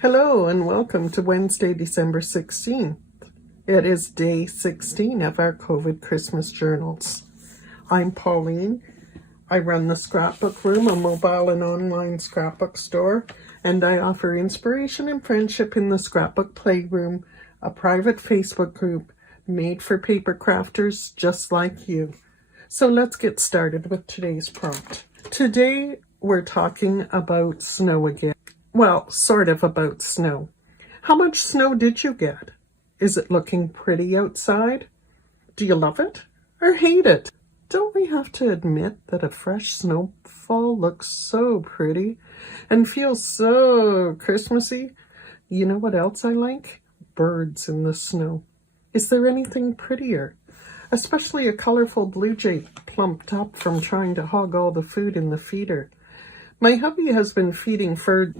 Hello and welcome to Wednesday, December 16th. It is day 16 of our COVID Christmas journals. I'm Pauline. I run the Scrapbook Room, a mobile and online scrapbook store, and I offer inspiration and friendship in the Scrapbook Playroom, a private Facebook group made for paper crafters just like you. So let's get started with today's prompt. Today we're talking about snow again. Well, sort of about snow. How much snow did you get? Is it looking pretty outside? Do you love it or hate it? Don't we have to admit that a fresh snowfall looks so pretty and feels so Christmassy? You know what else I like? Birds in the snow. Is there anything prettier? Especially a colorful blue jay plumped up from trying to hog all the food in the feeder. My hubby has been feeding birds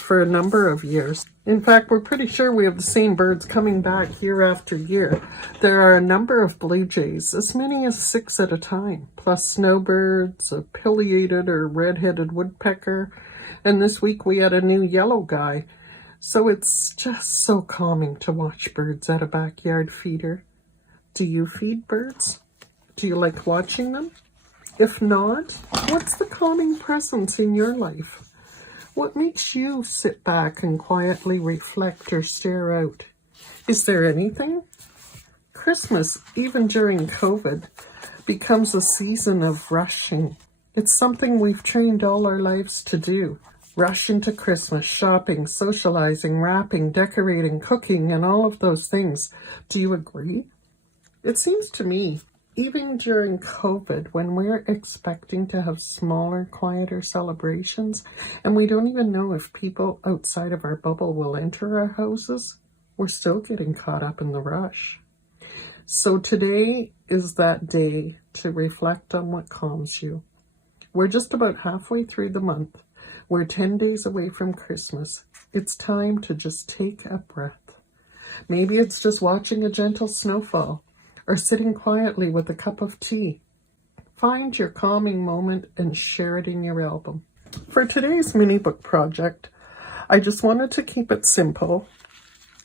for a number of years. In fact, we're pretty sure we have the same birds coming back year after year. There are a number of blue jays, as many as 6 at a time, plus snowbirds, a pileated or red-headed woodpecker, and this week we had a new yellow guy. So it's just so calming to watch birds at a backyard feeder. Do you feed birds? Do you like watching them? If not, what's the calming presence in your life? What makes you sit back and quietly reflect or stare out? Is there anything? Christmas, even during COVID, becomes a season of rushing. It's something we've trained all our lives to do. Rush into Christmas, shopping, socializing, wrapping, decorating, cooking, and all of those things. Do you agree? It seems to me, even during COVID, when we're expecting to have smaller, quieter celebrations, and we don't even know if people outside of our bubble will enter our houses, we're still getting caught up in the rush. So today is that day to reflect on what calms you. We're just about halfway through the month. We're 10 days away from Christmas. It's time to just take a breath. Maybe it's just watching a gentle snowfall, or sitting quietly with a cup of tea. Find your calming moment and share it in your album. For today's mini book project, I just wanted to keep it simple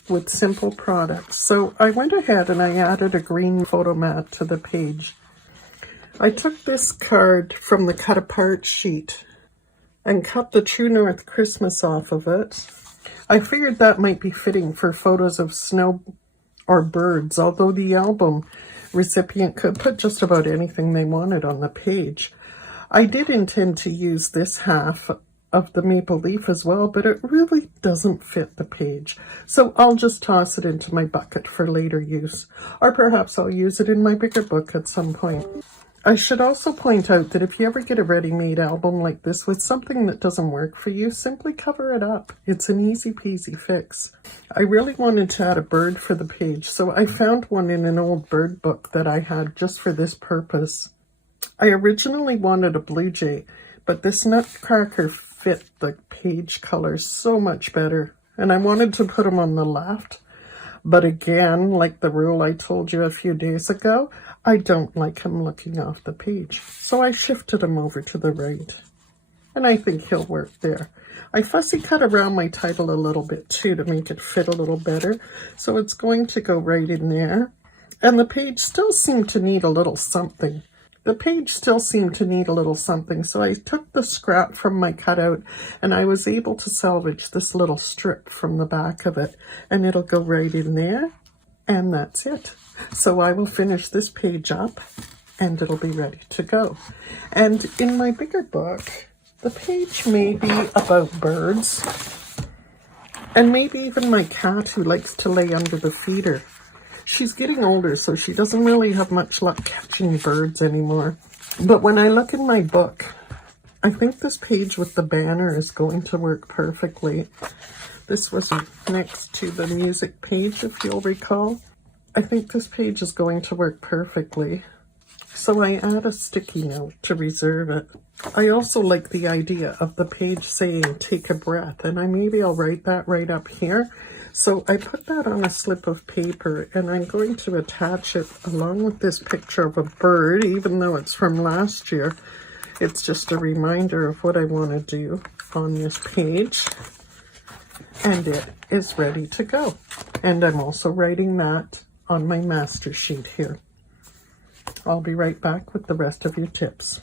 with simple products. So I went ahead and I added a green photo mat to the page. I took this card from the cut apart sheet and cut the True North Christmas off of it. I figured that might be fitting for photos of snow or birds, although the album recipient could put just about anything they wanted on the page. I did intend to use this half of the maple leaf as well, but it really doesn't fit the page. So I'll just toss it into my bucket for later use, or perhaps I'll use it in my bigger book at some point. I should also point out that if you ever get a ready-made album like this with something that doesn't work for you, simply cover it up. It's an easy peasy fix. I really wanted to add a bird for the page, so I found one in an old bird book that I had just for this purpose. I originally wanted a blue jay, but this nutcracker fit the page color so much better, and I wanted to put him on the left. But again, like the rule I told you a few days ago, I don't like him looking off the page. So I shifted him over to the right. And I think he'll work there. I fussy cut around my title a little bit too to make it fit a little better. So it's going to go right in there. And the page still seemed to need a little something. So I took the scrap from my cutout and I was able to salvage this little strip from the back of it, and it'll go right in there, and that's it. So I will finish this page up and it'll be ready to go. And in my bigger book, the page may be about birds and maybe even my cat who likes to lay under the feeder. She's getting older, so she doesn't really have much luck catching birds anymore. But when I look in my book, I think this page with the banner is going to work perfectly. This was next to the music page, if you'll recall. I think this page is going to work perfectly. So I add a sticky note to reserve it. I also like the idea of the page saying, take a breath, and maybe I'll write that right up here. So I put that on a slip of paper, and I'm going to attach it along with this picture of a bird, even though it's from last year. It's just a reminder of what I want to do. on this page, and it is ready to go. And I'm also writing that on my master sheet here. I'll be right back with the rest of your tips.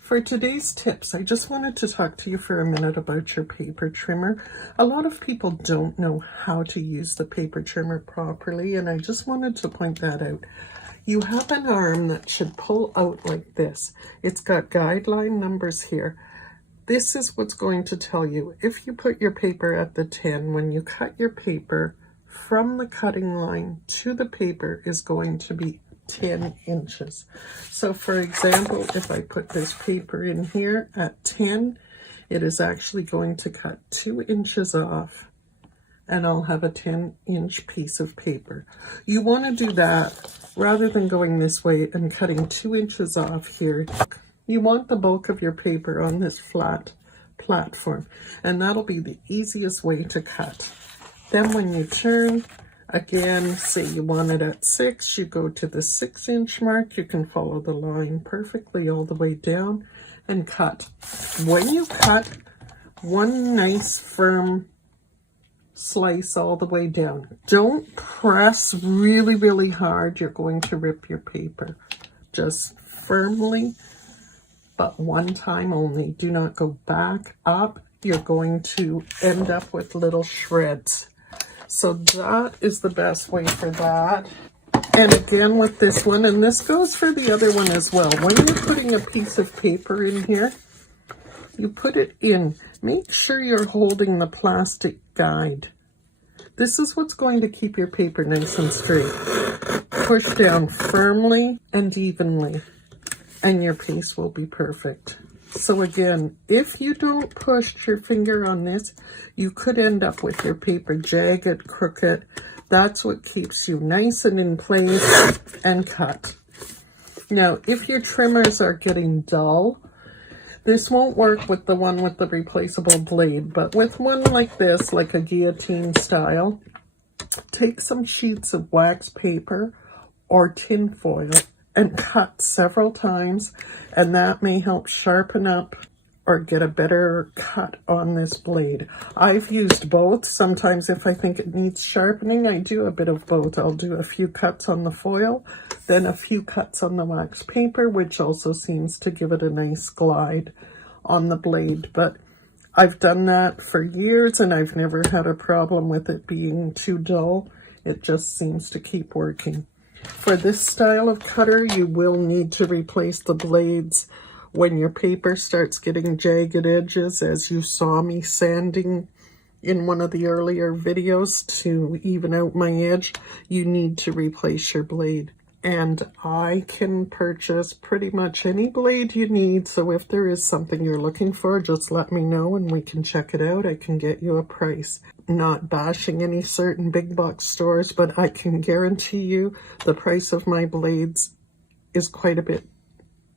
For today's tips, I just wanted to talk to you for a minute about your paper trimmer. A lot of people don't know how to use the paper trimmer properly, and I just wanted to point that out. You have an arm that should pull out like this. It's got guideline numbers here. This is what's going to tell you if you put your paper at the 10, when you cut your paper from the cutting line to the paper is going to be 10 inches. So for example, if I put this paper in here at 10, it is actually going to cut 2 inches off, and I'll have a 10-inch piece of paper. You want to do that rather than going this way and cutting 2 inches off here. You want the bulk of your paper on this flat platform, and that'll be the easiest way to cut. Then when you turn, again, say you want it at 6, you go to the 6-inch mark. You can follow the line perfectly all the way down and cut. When you cut, one nice firm slice all the way down. Don't press really, really hard. You're going to rip your paper. Just firmly, but one time only. Do not go back up. You're going to end up with little shreds. So that is the best way for that. And again with this one, and this goes for the other one as well. When you're putting a piece of paper in here, you put it in. Make sure you're holding the plastic guide. This is what's going to keep your paper nice and straight. Push down firmly and evenly, and your piece will be perfect. So again, if you don't push your finger on this, you could end up with your paper jagged, crooked. That's what keeps you nice and in place and cut. Now, if your trimmers are getting dull, this won't work with the one with the replaceable blade, but with one like this, like a guillotine style, take some sheets of wax paper or tin foil and cut several times, and that may help sharpen up or get a better cut on this blade. I've used both. Sometimes if I think it needs sharpening, I do a bit of both. I'll do a few cuts on the foil, then a few cuts on the wax paper, which also seems to give it a nice glide on the blade. But I've done that for years and I've never had a problem with it being too dull. It just seems to keep working. For this style of cutter, you will need to replace the blades when your paper starts getting jagged edges, as you saw me sanding in one of the earlier videos to even out my edge. You need to replace your blade. And I can purchase pretty much any blade you need, so if there is something you're looking for, just let me know and we can check it out. I can get you a price. Not bashing any certain big box stores, but I can guarantee you the price of my blades is quite a bit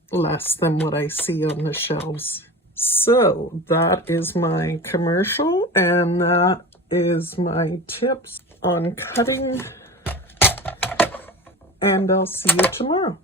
less than what I see on the shelves. So that is my commercial, and that is my tips on cutting, and I'll see you tomorrow.